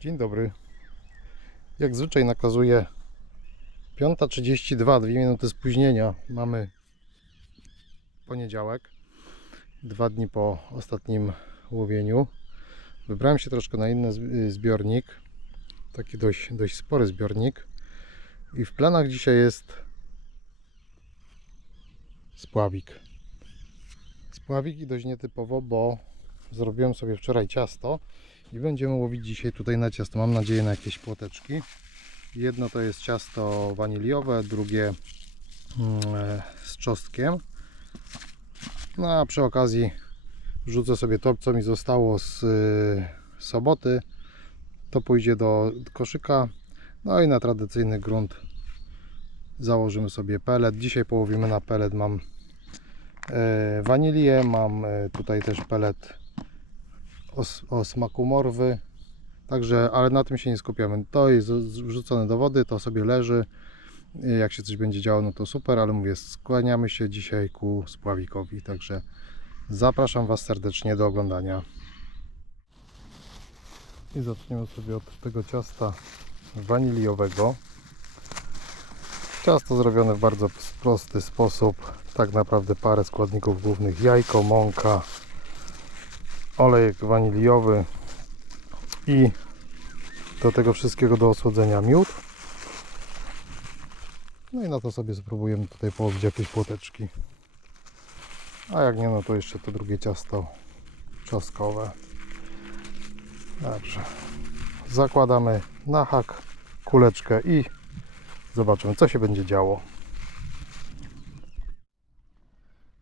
Dzień dobry. Jak zwyczaj nakazuje 5.32, 2 minuty spóźnienia. Mamy poniedziałek, dwa dni po ostatnim łowieniu. Wybrałem się troszkę na inny zbi- zbiornik, taki dość, dość spory zbiornik. I w planach dzisiaj jest spławik. Spławik i dość nietypowo, bo zrobiłem sobie wczoraj ciasto i będziemy łowić dzisiaj tutaj na ciasto. Mam nadzieję na jakieś płoteczki. Jedno to jest ciasto waniliowe, drugie mm, e, z czosnkiem. No a przy okazji wrzucę sobie to, co mi zostało z y, soboty. To pójdzie do koszyka. No i na tradycyjny grunt założymy sobie pelet. Dzisiaj połowimy na pelet. Mam e, wanilię, mam e, tutaj też pelet o, o smaku morwy. Także, ale na tym się nie skupiamy. To jest wrzucone do wody, to sobie leży. Jak się coś będzie działo, no to super, ale mówię, skłaniamy się dzisiaj ku spławikowi. Także zapraszam Was serdecznie do oglądania. I zaczniemy sobie od tego ciasta waniliowego. Ciasto zrobione w bardzo prosty sposób. Tak naprawdę parę składników głównych: jajko, mąka, olejek waniliowy i do tego wszystkiego do osłodzenia miód. No i na to sobie spróbujemy tutaj położyć jakieś płoteczki. A jak nie, no to jeszcze to drugie ciasto czosnkowe. Dobrze. Zakładamy na hak kuleczkę i zobaczymy co się będzie działo.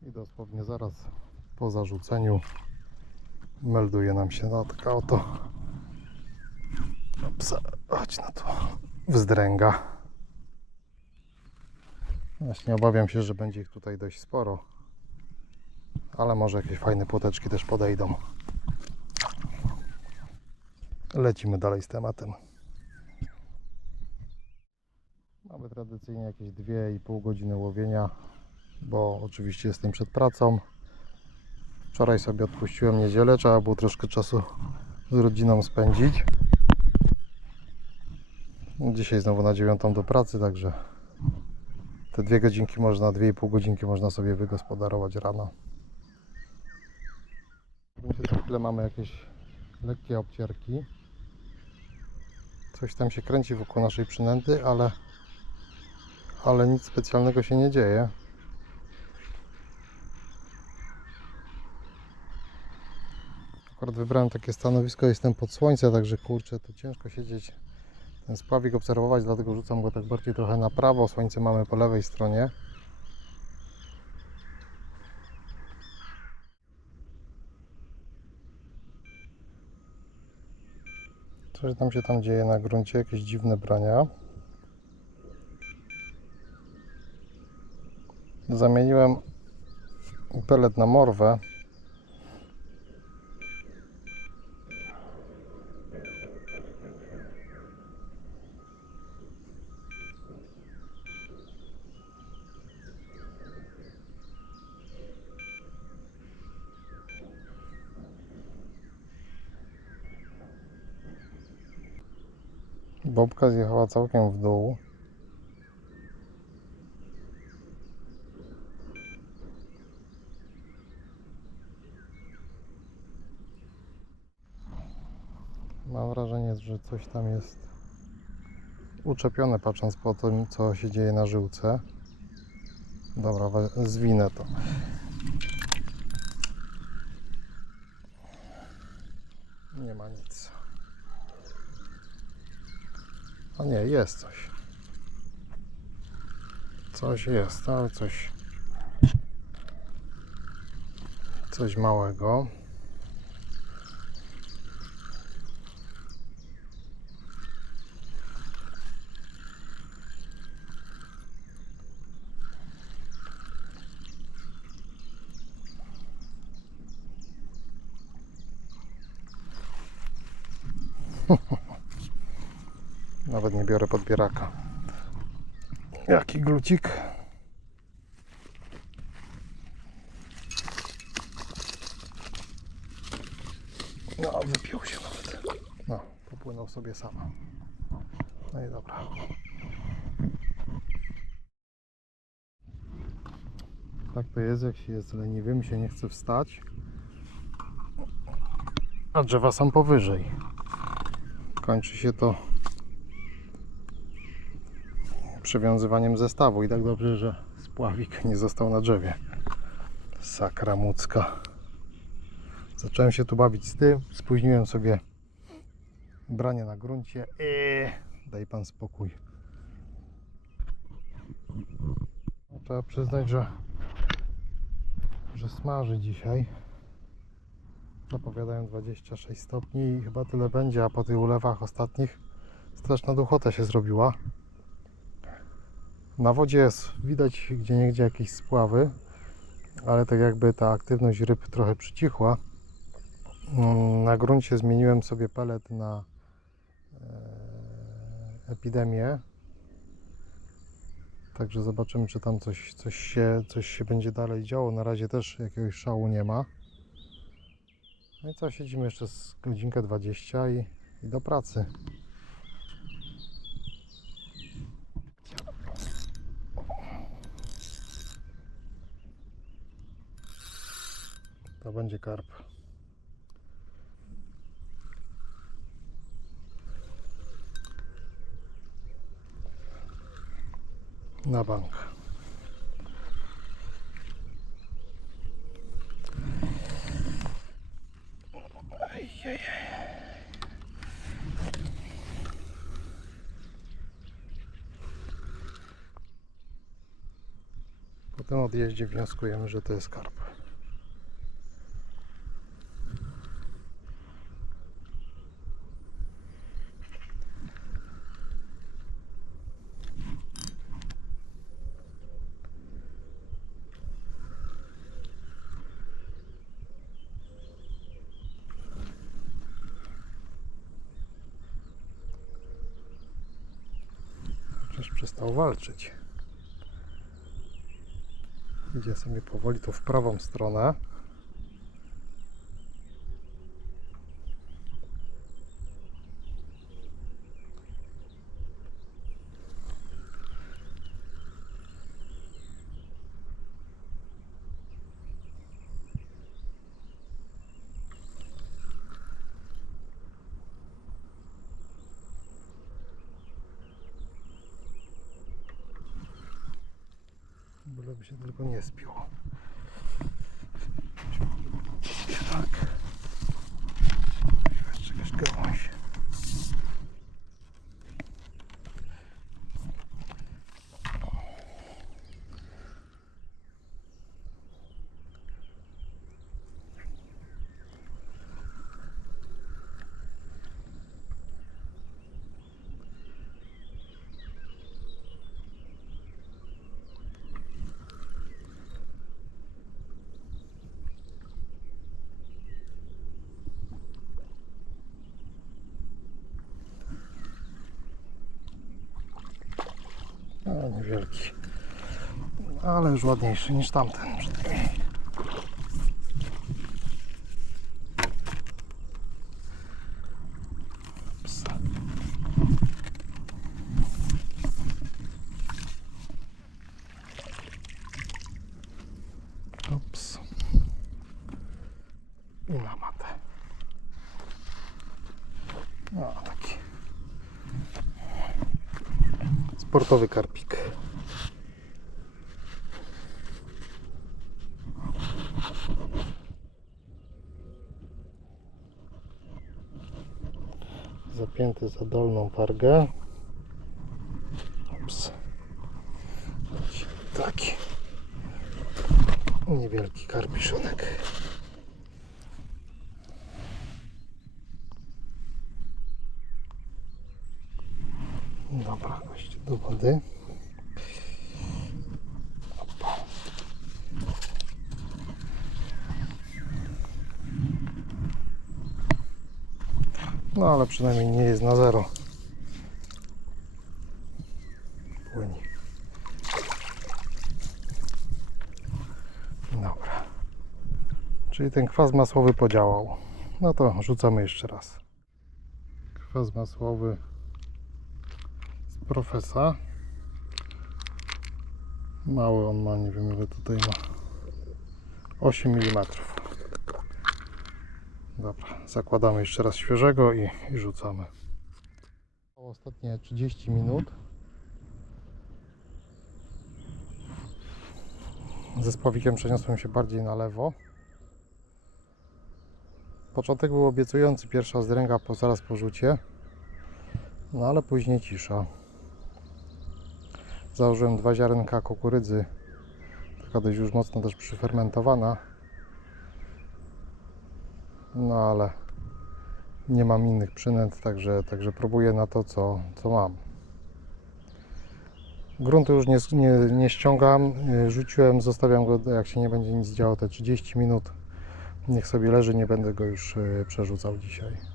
I dosłownie zaraz po zarzuceniu melduje nam się taka oto Ups, chodź na to. Wzdręga. Właśnie obawiam się, że będzie ich tutaj dość sporo. Ale może jakieś fajne płoteczki też podejdą. Lecimy dalej z tematem. Mamy tradycyjnie jakieś 2,5 godziny łowienia bo oczywiście jestem przed pracą Wczoraj sobie odpuściłem niedzielę, trzeba było troszkę czasu z rodziną spędzić. Dzisiaj znowu na dziewiątą do pracy, także te dwie godzinki można, dwie i pół godzinki można sobie wygospodarować rano. Za chwilę mamy jakieś lekkie obcierki. Coś tam się kręci wokół naszej przynęty, ale, ale nic specjalnego się nie dzieje. Akurat wybrałem takie stanowisko, jestem pod słońce, także kurczę, to ciężko siedzieć, ten spławik obserwować, dlatego rzucam go tak bardziej trochę na prawo, słońce mamy po lewej stronie. Coś tam się tam dzieje na gruncie, jakieś dziwne brania. Zamieniłem pelet na morwę. Bobka zjechała całkiem w dół. Mam wrażenie, że coś tam jest uczepione, patrząc po tym, co się dzieje na żyłce. Dobra, zwinę to. Nie ma nic. A nie, jest coś. Coś jest, ale coś. Coś małego. Nawet nie biorę podbieraka. Jaki glucik. No, wypił się nawet. No, popłynął. sobie sam. No i dobra. Tak to jest, jak się jest leniwym, się nie chce wstać. A drzewa są powyżej. Kończy się to przywiązywaniem zestawu i tak dobrze, że spławik nie został na drzewie. Sakra mucka. Zacząłem się tu bawić z tym, spóźniłem sobie branie na gruncie. Eee, daj pan spokój. No, Trzeba przyznać, że, że smaży dzisiaj. Zapowiadają 26 stopni i chyba tyle będzie, a po tych ulewach ostatnich straszna duchota się zrobiła. Na wodzie jest widać gdzie niegdzie jakieś spławy, ale tak jakby ta aktywność ryb trochę przycichła. Mm, Na gruncie zmieniłem sobie pelet na e, epidemię. Także zobaczymy, czy tam coś, coś, się, coś się będzie dalej działo. Na razie też jakiegoś szału nie ma. No i co, siedzimy jeszcze z godzinkę 20 i, i do pracy. To będzie karp. Na bank. Po tym odjeździe wnioskujemy, że to jest karp. Przecież przestał walczyć. Idzie sobie powoli tu w prawą stronę. Byleby się tylko nie spił. Tak. Jeszcze jakaś gałąź. Niewielki. Ale już ładniejszy niż tamten. przynajmniej. Ups. Ups. I na matę. No, taki sportowy karpik. Zapięty za dolną wargę. Ups. Taki niewielki karpiszonek. Dobra, goście do wody. No ale przynajmniej nie jest na zero. Płynie. Dobra. Czyli ten kwas masłowy podziałał. No to rzucamy jeszcze raz. kwas masłowy profesa. Mały on ma, nie wiem ile tutaj ma. 8 mm. Dobra, zakładamy jeszcze raz świeżego i, i rzucamy. Ostatnie 30 minut. Ze spławikiem przeniosłem się bardziej na lewo. Początek był obiecujący, pierwsza zdręga po, zaraz po rzucie. No ale później cisza. Założyłem dwa ziarenka kukurydzy, taka dość już mocno też przyfermentowana. No ale nie mam innych przynęt, także, także próbuję na to, co, co mam. Gruntu już nie, nie, nie ściągam, y, rzuciłem, zostawiam go, jak się nie będzie nic działo, te 30 minut. Niech sobie leży, nie będę go już y, przerzucał dzisiaj.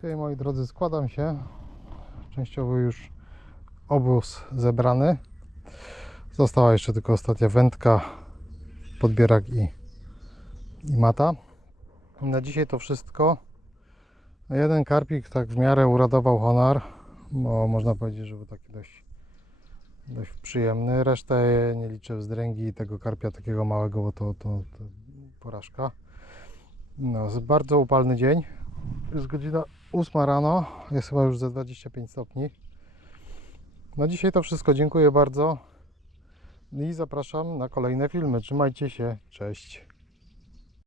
Ok, moi drodzy, składam się. Częściowo już obóz zebrany. Została jeszcze tylko ostatnia wędka, podbierak i, i mata. Na dzisiaj to wszystko. Jeden karpik tak w miarę uradował honor, bo można powiedzieć, że był taki dość, dość przyjemny. Resztę nie liczę wzdręgi tego karpia takiego małego, bo to, to, to porażka. No, bardzo upalny dzień. Jest godzina 8 rano, jest chyba już ze 25 stopni. Na dzisiaj to wszystko. Dziękuję bardzo i zapraszam na kolejne filmy. Trzymajcie się. Cześć.